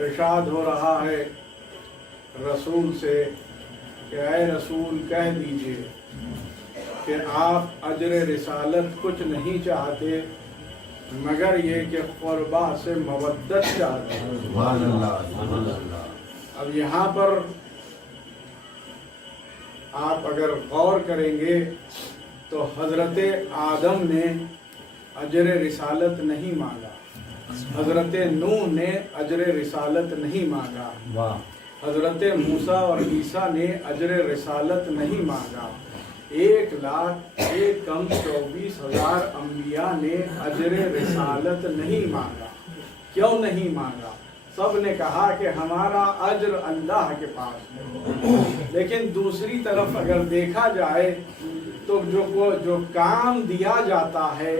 ارشاد ہو رہا ہے رسول سے کہ اے رسول کہہ دیجئے کہ آپ اجر رسالت کچھ نہیں چاہتے مگر یہ کہ قربا سے مودت چاہتے ہیں۔ اب یہاں پر آپ اگر غور کریں گے تو حضرت آدم نے اجر رسالت نہیں مانگا، حضرت نوح نے اجر رسالت نہیں مانگا، حضرت موسیٰ اور عیسیٰ نے اجر رسالت نہیں مانگا، 1,24,000 انبیاء نے اجر رسالت نہیں مانگا۔ کیوں نہیں مانگا؟ سب نے کہا کہ ہمارا اجر اللہ کے پاس ہے۔ لیکن دوسری طرف اگر دیکھا جائے تو جو کام دیا جاتا ہے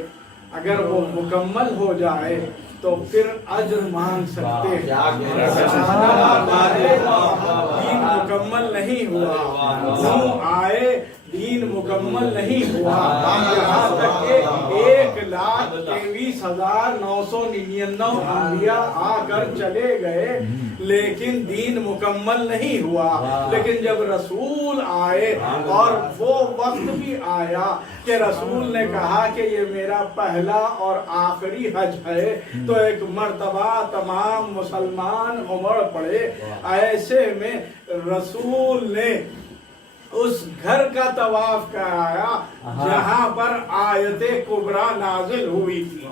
اگر وہ مکمل ہو جائے تو پھر اجر مانگ سکتے ہیں۔ دین مکمل نہیں ہوا، نوح آئے دین مکمل نہیں ہوا، یہاں تک کہ 1,23,999 انبیاء آ کر چلے گئے لیکن دین مکمل نہیں ہوا۔ لیکن جب رسول آئے اور وہ وقت بھی آیا کہ رسول نے کہا کہ یہ میرا پہلا اور آخری حج ہے تو ایک مرتبہ تمام مسلمان عمر پڑے، ایسے میں رسول نے اس گھر کا طواف کرایا جہاں پر آیت کبریٰ نازل ہوئی تھی۔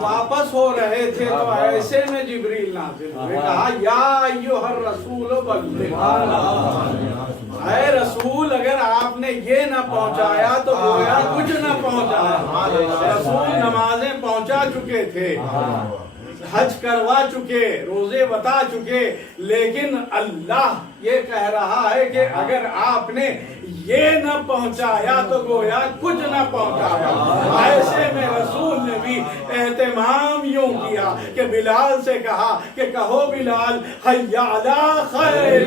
واپس ہو رہے تھے تو ایسے میں جبریل نازل ہوئے، کہا یا ایھا الرسول بلغ، اے رسول اگر آپ نے یہ نہ پہنچایا تو گویا کچھ نہ پہنچایا۔ رسول نمازیں پہنچا چکے تھے، حج کروا چکے، روزے بتا چکے، لیکن اللہ یہ کہہ رہا ہے کہ اگر آپ نے یہ نہ پہنچایا تو گویا کچھ نہ پہنچایا۔ ایسے میں رسول نے بھی اہتمام یوں کیا کہ بلال سے کہا کہ کہو بلال حی علی خیر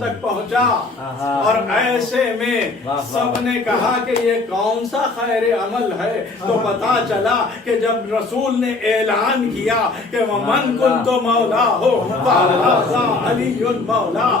تک پہنچا اور ایسے میں سب نے کہا کہ یہ کون سا خیر عمل ہے، تو پتا چلا کہ جب رسول نے اعلان کیا کہ وَمَن كُنْتُ مَوْلَاهُ فَهَذَا عَلِيٌّ مَوْلَاهُ۔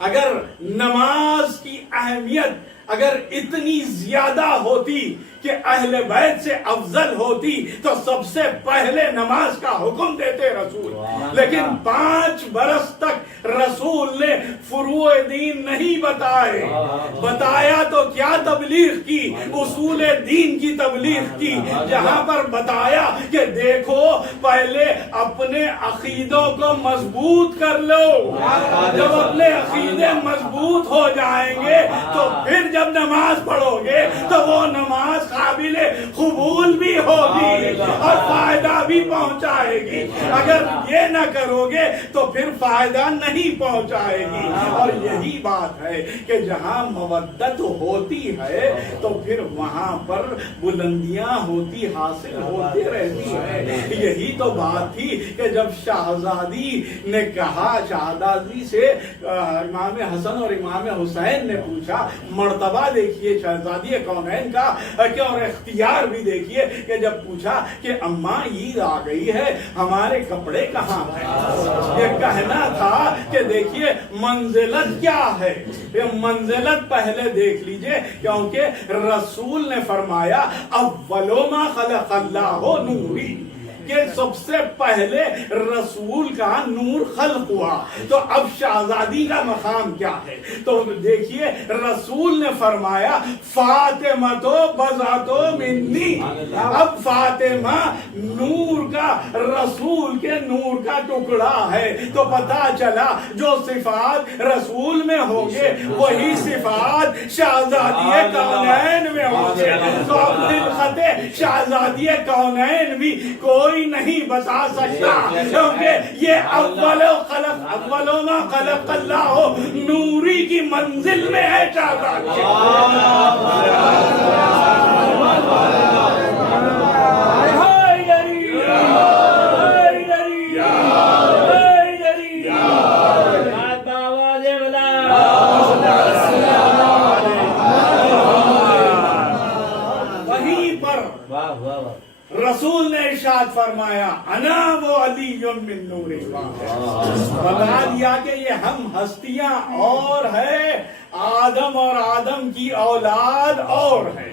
اگر نماز کی اہمیت اگر اتنی زیادہ ہوتی کہ اہل بیت سے افضل ہوتی تو سب سے پہلے نماز کا حکم دیتے رسول. لیکن 5 برس تک رسول نے فروع دین نہیں بتائے. بتایا تو کیا تبلیغ کی, اصول دین کی تبلیغ کی, جہاں پر بتایا کہ دیکھو پہلے اپنے عقیدوں کو مضبوط کر لو. جب اپنے عقیدے مضبوط ہو جائیں گے تو پھر جب نماز پڑھو گے تو وہ نماز قابل قبول بھی ہوگی اور فائدہ بھی پہنچائے گی. اگر یہ نہ کرو گے تو پھر فائدہ نہیں پہنچائے گی. اور یہی بات ہے کہ جہاں مودت ہوتی ہے تو پھر وہاں پر بلندیاں ہوتی حاصل ہوتی رہتی ہے. یہی تو بات تھی کہ جب شہزادی نے کہا, شہزادی سے امام حسن اور امام حسین نے پوچھا, مرتبہ دیکھیے شہزادی کونین کا اور اختیار بھی دیکھیے کہ جب پوچھا کہ اماں عید آ گئی ہے, ہمارے کپڑے کہاں ہیں. یہ کہنا تھا کہ دیکھیے منزلت کیا ہے, یہ منزلت پہلے دیکھ لیجئے, کیونکہ رسول نے فرمایا اولو ما خلق اللہ نوری, کہ سب سے پہلے رسول کا نور خلق ہوا. تو اب شہزادی کا مقام کیا ہے؟ تو دیکھیے رسول نے فرمایا فاطمہ تو بذاتو منی. اب فاطمہ نور کا, رسول کے نور کا ٹکڑا ہے. تو پتا چلا جو صفات رسول میں ہوں گے وہی صفات شہزادی کونین میں ہوں گے. تو اب خط شہزادی کونین بھی کوئی نہیں بتا سکتا, کیونکہ یہ اولو ما خلق اللہ نوری کی منزل میں ہے شہزادی. وہیں پر رسول نے ارشاد فرمایا انا وہ علی من نور اللہ. بتا دیا کہ یہ ہم ہستیاں اور ہے, آدم اور آدم کی اولاد اور ہے.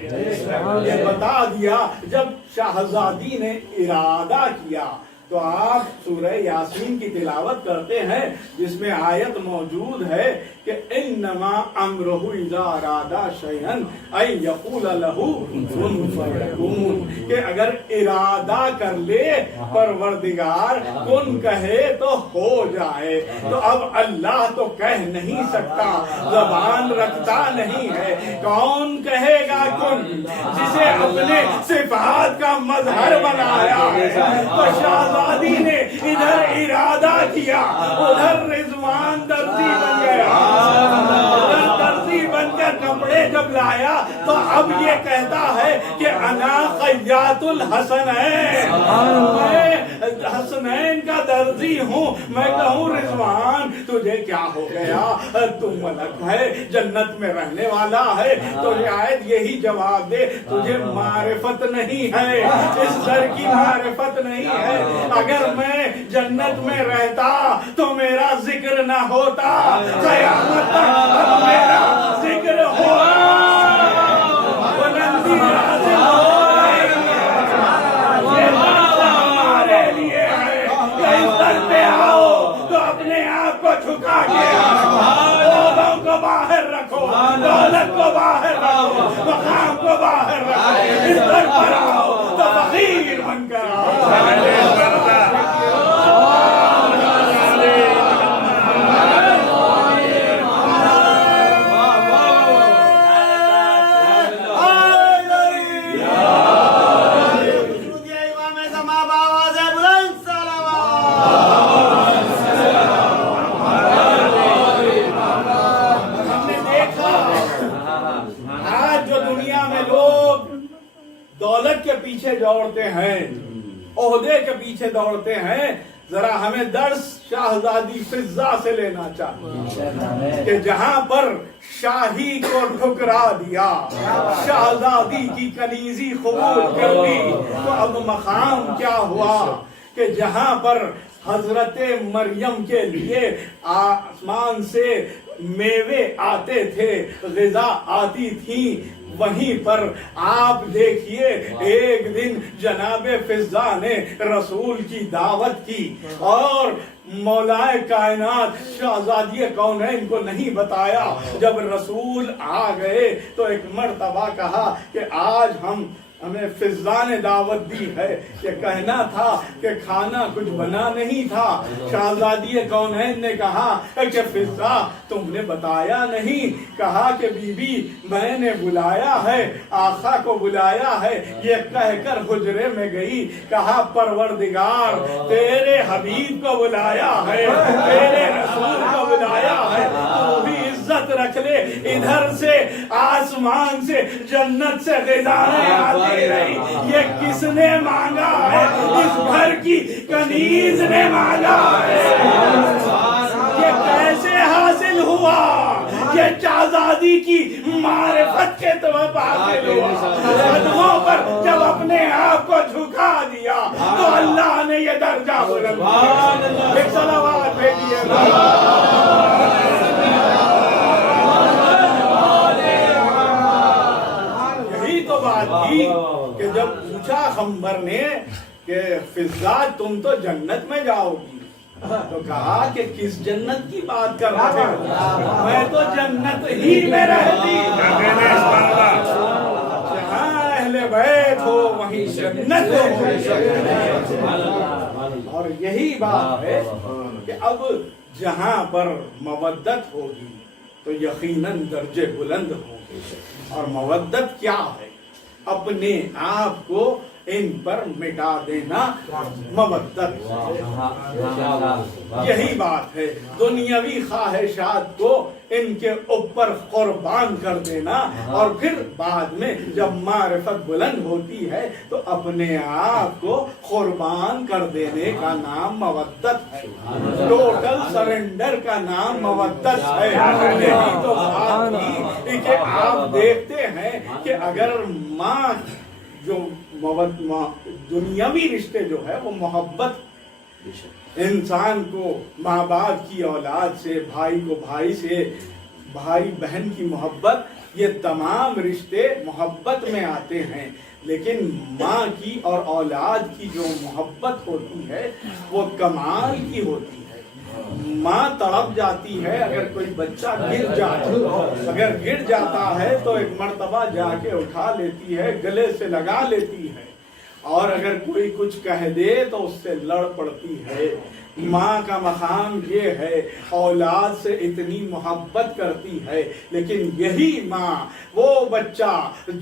یہ بتا دیا. جب شہزادی نے ارادہ کیا تو آپ سورہ یاسین کی تلاوت کرتے ہیں جس میں آیت موجود ہے کہ انما امرہ اذا اراد شیئا ان یقول لہ کن فیکون, کہ اگر ارادہ کر لے پروردگار کن کہے تو ہو جائے. تو اب اللہ تو کہہ نہیں سکتا, زبان رکھتا نہیں ہے. کون کہے گا کن, جسے اپنے صفات کا مظہر بنایا ہے. تو شہزادی نے ادھر ارادہ کیا, ادھر رضوان درزی بن گیا, درزی بن کر کپڑے جب لایا تو اب یہ کہتا ہے کہ انا خیاط الحسنین, میں حسنین کا درزی ہوں. میں کہوں رضوان تجھے کیا ہو گیا, تم ملک ہے, جنت میں رہنے والا ہے. تو آیت یہی جواب دے, تجھے معرفت نہیں ہے, اس در کی معرفت نہیں ہے. اگر میں جنت میں رہتا تو میرا ذکر نہ ہوتا, قیامت تک میرا ذکر ہوگا, بلندی حاصل ہوگی. یہ بات ہمارے لیے ہے کہ اس در پہ آؤ تو اپنے آپ کو جھکا کے لوگوں کو باہر رکھو, دولت کو باہر رکھو, مقام کو باہر رکھو. اس در پر آؤ تو فقیر بن کر آؤ. دولت کے پیچھے دوڑتے ہیں, عہدے کے پیچھے دوڑتے ہیں. ذرا ہمیں درس شہزادی فضہ سے لینا چاہیے کہ جہاں پر شاہی کو ٹھکرا دیا, شہزادی کی کنیزی قبول کر لی, تو اب مقام کیا ہوا کہ جہاں پر حضرت مریم کے لیے آسمان سے میوے آتے تھے، غذا آتی تھی، وہیں پر آپ دیکھیے ایک دن جناب فضہ نے رسول کی دعوت کی اور مولائے کائنات شہزادی کونین کو نہیں بتایا۔ جب رسول آ گئے تو ایک مرتبہ کہا کہ آج ہمیں فضہ نے دعوت دی ہے، کہ کہنا تھا کہ کھانا کچھ بنا نہیں تھا۔ شہزادی کونین نے کہا کہ فضہ تم نے بتایا نہیں، کہا کہ بی بی میں نے بلایا ہے، آقا کو بلایا ہے، یہ کہہ کر حجرے میں گئی، کہا پروردگار تیرے حبیب کو بلایا ہے، تیرے رسول کو بلایا ہے، تو بھی عزت رکھ لے۔ ادھر سے آسمان سے جنت سے غذائیں آتی رہی، یہ کس نے مانگا ہے؟ اس گھر کی کنیز نے مانگا ہے۔ یہ کیسے حاصل ہوا؟ یہ شہزادی کی معرفت کے طور حاصل ہوا۔ قدموں پر جب اپنے آپ کو جھکا دیا تو اللہ نے یہ درجہ بلند کیا۔ ایک صلوات بھیجیے۔ کہ جب پوچھا خمبر نے کہ فضہ تم تو جنت میں جاؤ گی، تو کہا کہ کس جنت کی بات کر رہے ہو؟ میں تو جنت ہی میں رہتی، جہاں اہل بیت ہو وہیں جنت ہو۔ اور یہی بات ہے کہ اب جہاں پر مودت ہوگی تو یقیناً درجے بلند ہوں گے۔ اور مودت کیا ہے؟ اپنے آپ کو ان پر مٹا دینا مودت۔ یہی بات ہے، دنیاوی خواہشات کو ان کے اوپر قربان کر دینا، اور پھر بعد میں جب معرفت بلند ہوتی ہے تو اپنے آپ کو قربان کر دینے کا نام مودت ہے۔ ٹوٹل سرنڈر کا نام مودت ہے۔ یہی تو بات تھی کہ آپ دیکھتے ہیں کہ اگر ماں جو دنیاوی رشتے جو ہے وہ محبت، انسان کو ماں باپ کی اولاد سے، بھائی کو بھائی سے، بھائی بہن کی محبت، یہ تمام رشتے محبت میں آتے ہیں، لیکن ماں کی اور اولاد کی جو محبت ہوتی ہے وہ کمال کی ہوتی ہے۔ ماں تڑپ جاتی ہے اگر کوئی بچہ گر جائے، اگر گر جاتا ہے تو ایک مرتبہ جا کے اٹھا لیتی ہے، گلے سے لگا لیتی ہے، اور اگر کوئی کچھ کہہ دے تو اس سے لڑ پڑتی ہے۔ ماں کا مقام یہ ہے، اولاد سے اتنی محبت کرتی ہے، لیکن یہی ماں وہ بچہ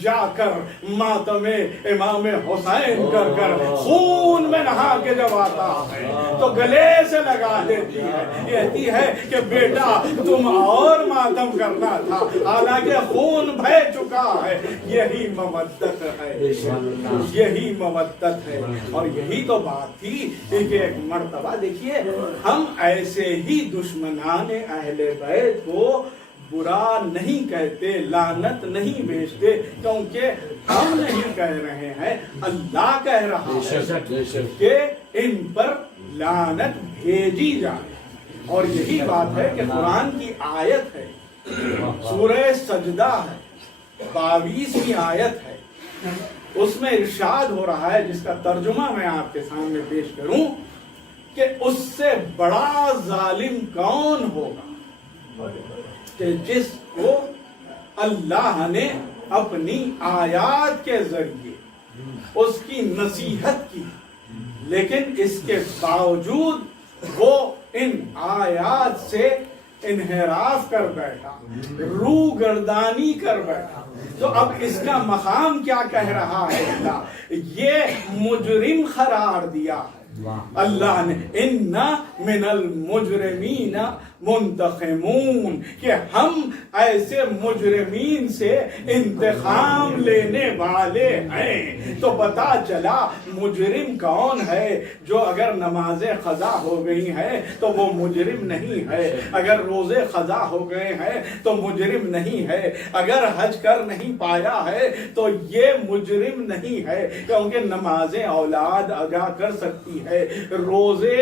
جا کر ماتم امام حسین کر کر خون میں نہا کے جب آتا ہے تو گلے سے لگا دیتی ہے، کہتی ہے کہ بیٹا تم اور ماتم کرنا تھا، حالانکہ خون بہہ چکا ہے۔ یہی مودت ہے، یہی مودت ہے۔ اور یہی تو بات تھی کہ ایک مرتبہ دیکھیے، ہم ایسے ہی دشمنان اہل بیت کو برا نہیں کہتے، لعنت نہیں بھیجتے، کیونکہ ہم نہیں کہہ رہے ہیں، اللہ کہہ رہا ہے کہ ان پر لعنت بھیجی جائے۔ اور یہی بات ہے کہ قرآن کی آیت ہے، سورہ سجدہ ہے، 22ویں آیت ہے، اس میں ارشاد ہو رہا ہے، جس کا ترجمہ میں آپ کے سامنے پیش کروں، کہ اس سے بڑا ظالم کون ہوگا کہ جس کو اللہ نے اپنی آیات کے ذریعے اس کی نصیحت کی، لیکن اس کے باوجود وہ ان آیات سے انحراف کر بیٹھا، روگردانی کر بیٹھا۔ تو اب اس کا مقام کیا کہہ رہا ہے اللہ؟ یہ مجرم قرار دیا ہے اللہ نے، اِنَّ مِنَ الْمُجْرِمِينَ منتقمون کہ ہم ایسے مجرمین سے انتقام لینے والے ہیں۔ تو پتا چلا مجرم کون ہے؟ جو اگر نمازیں قضا ہو گئی ہیں تو وہ مجرم نہیں ہے، اگر روزے قضا ہو گئے ہیں تو مجرم نہیں ہے، اگر حج کر نہیں پایا ہے تو یہ مجرم نہیں ہے، کیونکہ نمازیں اولاد ادا کر سکتی ہے، روزے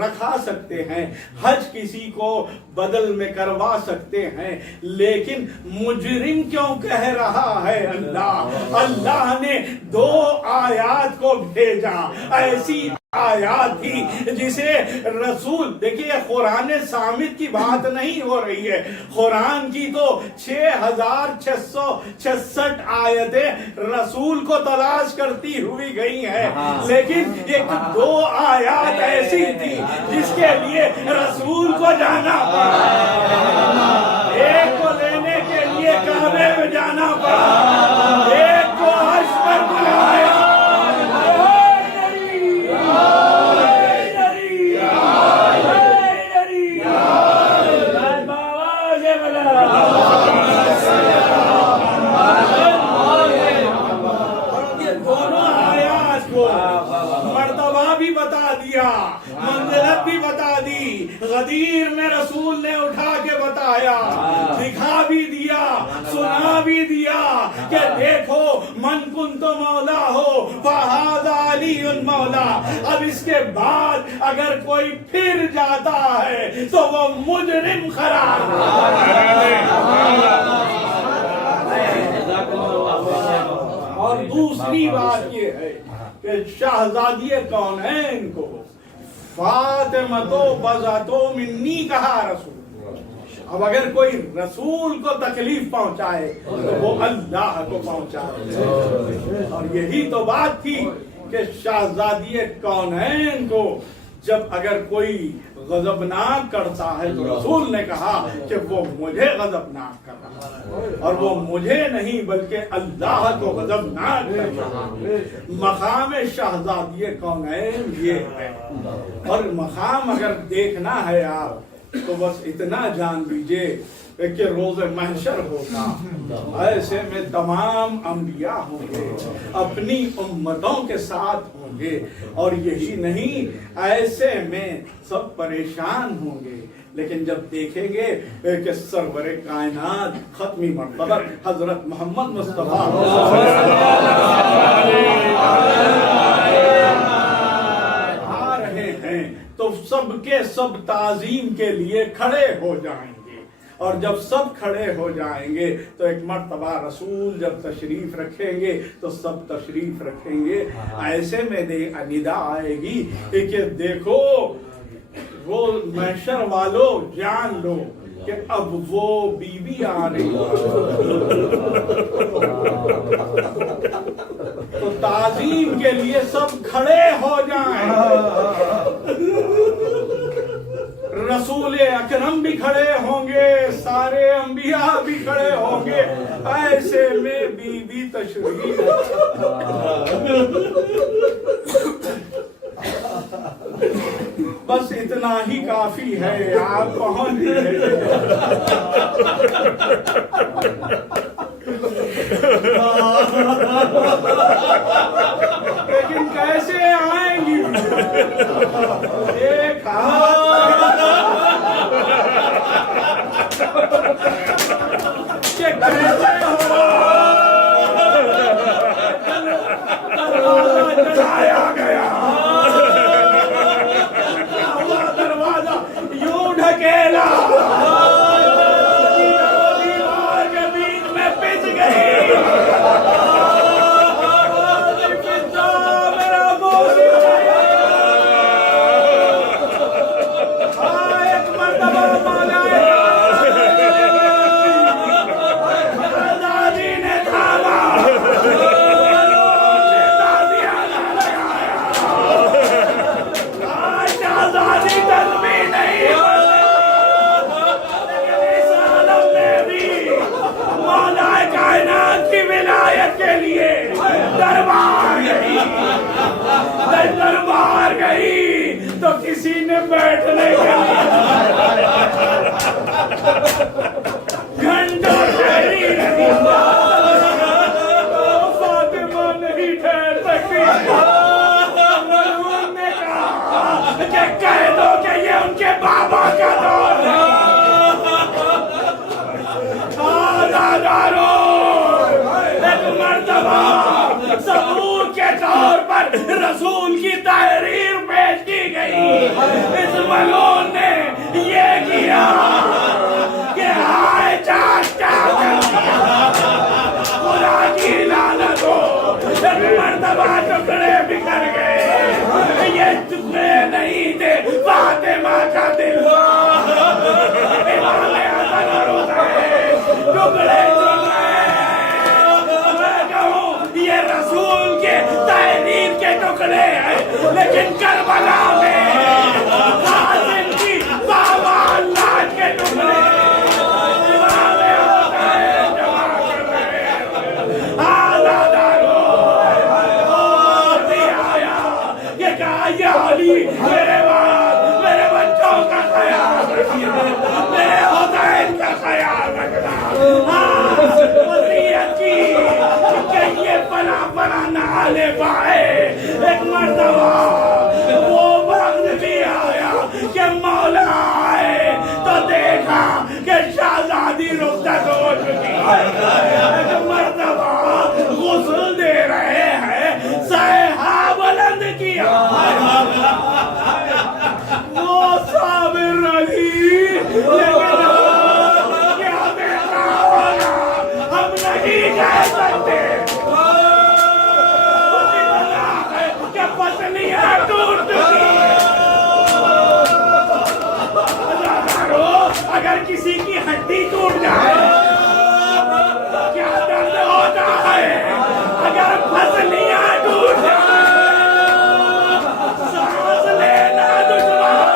رکھا سکتے ہیں، حج کسی کو بدل میں کروا سکتے ہیں، لیکن مجرم کیوں کہہ رہا ہے اللہ؟ اللہ نے 2 آیات کو بھیجا، ایسی آیات تھی جسے رسول، دیکھیے قرآن صامت کی بات نہیں ہو رہی ہے، قرآن کی تو 6666 آیتیں رسول کو تلاش کرتی ہوئی گئی ہیں، لیکن ایک 2 آیات ایسی تھی جس کے لیے رسول کو جانا پڑا، ایک کو لینے کے لیے کعبے میں جانا پڑا، ایک کو حج پر بلایا۔ منزلت بھی بتا دی، غدیر میں رسول نے اٹھا کے بتایا، دکھا بھی دیا، سنا بھی دیا کہ دیکھو من کنت مولا ہو فہذا علی مولا۔ اب اس کے بعد اگر کوئی پھر جاتا ہے تو وہ مجرم قرار۔ اور دوسری بات یہ ہے کہ شہزادی کونین کو فاطمہ بذاتو منی کہا رسول۔ اب اگر کوئی رسول کو تکلیف پہنچائے تو وہ اللہ کو پہنچائے، اور یہی تو بات تھی کہ شہزادی کونین کو جب اگر کوئی غضبناک کرتا ہے تو رسول نے کہا کہ وہ مجھے غضبناک کر رہا ہے، اور وہ مجھے نہیں بلکہ اللہ کو غضبناک کر رہا ہے۔ مقام شہزادی کونین یہ ہے، اور مقام اگر دیکھنا ہے آپ تو بس اتنا جان لیجئے کہ روز محشر ہوگا، ایسے میں تمام انبیاء ہوں گے، اپنی امتوں کے ساتھ ہوں گے، اور یہی نہیں ایسے میں سب پریشان ہوں گے، لیکن جب دیکھیں گے کہ سرور کائنات ختمی مرتبہ حضرت محمد مصطفیٰ آ رہے ہیں تو سب کے سب تعظیم کے لیے کھڑے ہو جائیں گے، اور جب سب کھڑے ہو جائیں گے تو ایک مرتبہ رسول جب تشریف رکھیں گے تو سب تشریف رکھیں گے، ایسے میں ندا آئے گی کہ دیکھو وہ محشر والو جان لو کہ اب وہ بی بی آ رہی تو تعظیم کے لیے سب کھڑے ہو جائیں، رسول اکرم بھی کھڑے ہوں گے، سارے انبیاء بھی کھڑے ہوں گے، ایسے میں بی بی تشریف بس اتنا ہی کافی ہے، آپ پہنچ گئے۔ لیکن کیسے آئیں گی؟ ایک چلایا گیا دروازہ یوں ڈھکیلا، دیوار کے بیچ میں پس گئی، میرا گوشت ایک مرتبہ مانا دادی نے تھاما، کے لیے دربار گئی، دربار گئی تو کسی نے بیٹھنے کے لیے گھنٹوں ٹھہری نہیں، فاطمہ نہیں ٹھہر سکتی۔ ملعون نے کہا کہ کہہ دو کہ یہ ان کے بابا کا دور ہے۔ آزادارو، ایک مرتبہ ثبوت کے طور پر رسول کی تحریر پیش کی گئی۔ اس ملعون نے یہ کیا کہ ہائے چاچا خدا کی لعنت ہو، ایک مرتبہ ٹکڑے بکھر گئے۔ یہ ٹکڑے نہیں تھے فاطمہ کا دل، امام حسن اور حسین ٹکڑے یہ رسول کے تحریر کے ٹکڑے ہیں، لیکن کربلا میں قاسم کی بابا اللہ کے ٹکڑے میرے بچوں کا خیال رکھنا، میرے حسین کا خیال رکھنا، وصیت کی کہ یہ بنا نہ لے پائے۔ ایک مرتبہ وہ وقت بھی آیا کہ مولا آئے تو دیکھا کہ شہزادی رخصت ہو چکی ہے۔ ایک مرتبہ غسل دے رہے ہیں، صحیحہ بلند کیا، وہ صابر رہی، لیکن کیا دیکھا ہوگا ہم نہیں کہہ سکتے۔ کہ پتلیاں ٹوٹ چکی، اگر کسی کی ہڈی ٹوٹ جائے کیا درد ہوتا ہے، اگر پتلیاں ٹوٹ جائے سانس لینا دشوار۔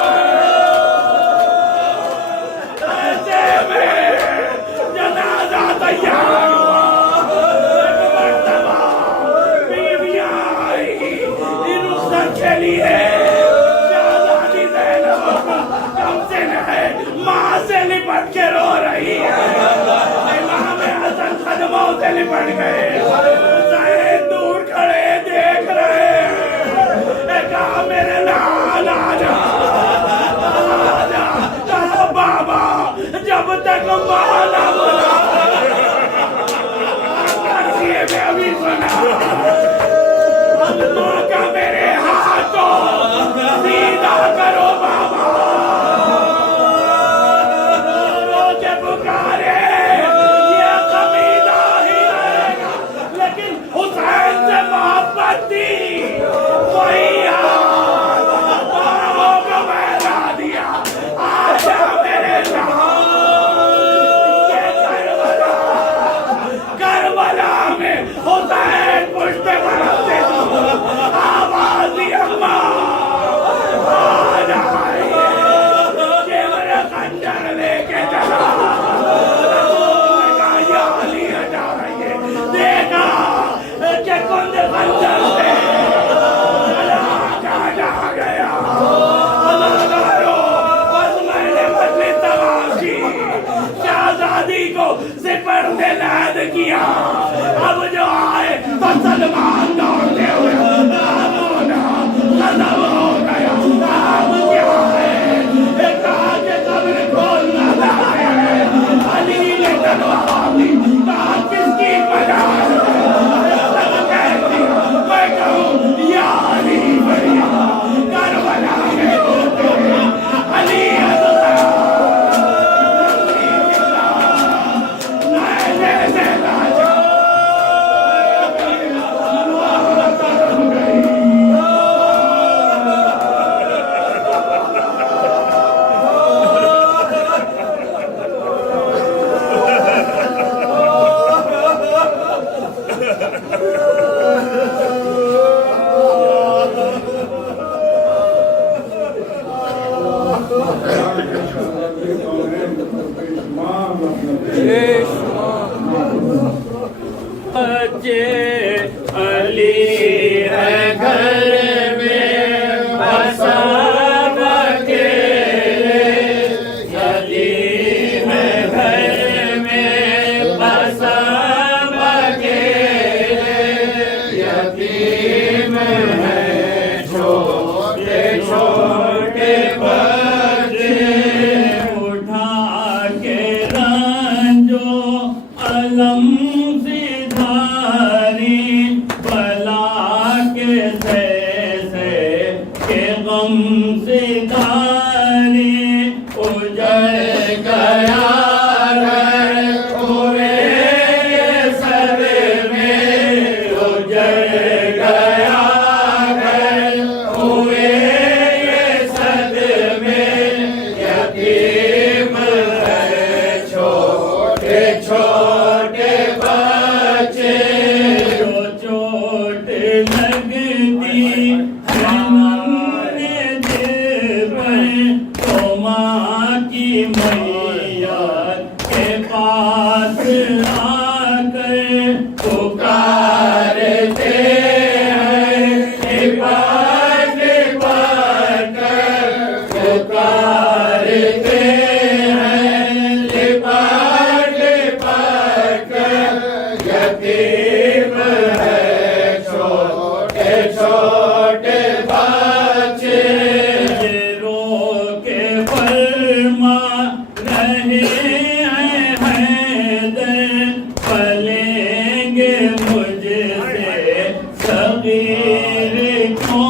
ایسے میں جنازہ تیار ہوا، ایک مرتبہ بیویاں آئی رخصت کے لیے، شہزادی زینب کم سن ہے، ماں سے لپٹ کے رو رہی ہے، امام حسن قدموں سے لپٹ گئے، حسین دور کھڑے دیکھ رہے ہیں، کہا میرے لال آجا آجا، کہا بابا جب تک ماں نہ بلا کرسیے میں ابھی سنا ماں کا میرے ہاتھ کو سیدھا کرو بابا، رو کے پکارے یہ قبیلہ ہی رہے گا، لیکن حسین سے محبت تھی، وہی باہوں کو بہلا دیا، آجا میرے یہ کربلا میں حسین پشت برستے آواز دی اماں آجا، یہ میرے خنجر لے کے چلا، کہا یا علی ہٹا رہیے، دیکھا کہ کند خنجر سے جا گیا۔ بس میں نے مجلس تمام کی، شہزادی کو سپرد لحد کیا، اب جو آئے تو سلمان دوڑتے ہوئے مولا غضب ہو گیا، اب کیا ہے، کہا کہ قبر کھولنا ہے، علی نے تلوار دی، کہا کس کی وجہ سے، میں کہوں یا علی بھیا کربلا میں ہوتے علی علی ہے گھر میں بسا مجھ سے صغیر کھو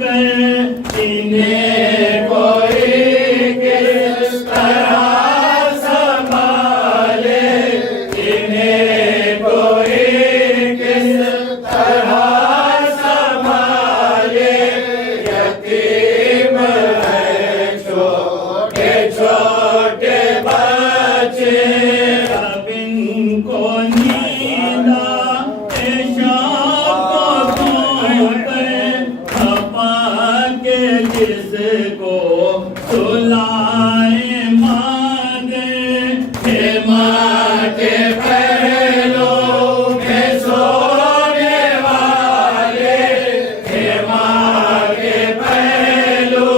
کر انہیں کوئی کس طرح سنبھالے انہیں کوئی کس طرح سنبھالے یتیم ہے چھوٹے چھوٹے بچے اب ان کو نیند شام کو کھپا کے جس کو سلائے ماں کے پہلو میں سونے والے ماں کے پہلو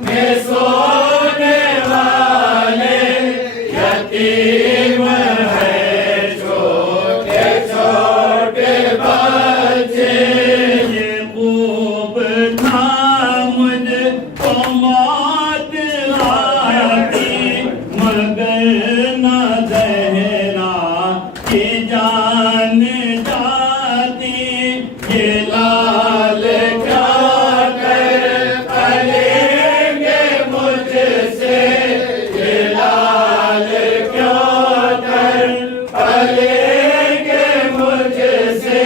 میں سونے والے یتیم ہے چھوٹے چھوٹے بچے یہ خوب تھا مجھ کو موت آتی مگر نہ زہرا کی جان جاتی یہ لال کیا کر پلیں گے مجھ سے یہ لال کیا کر پلیں گے مجھ سے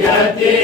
یتیم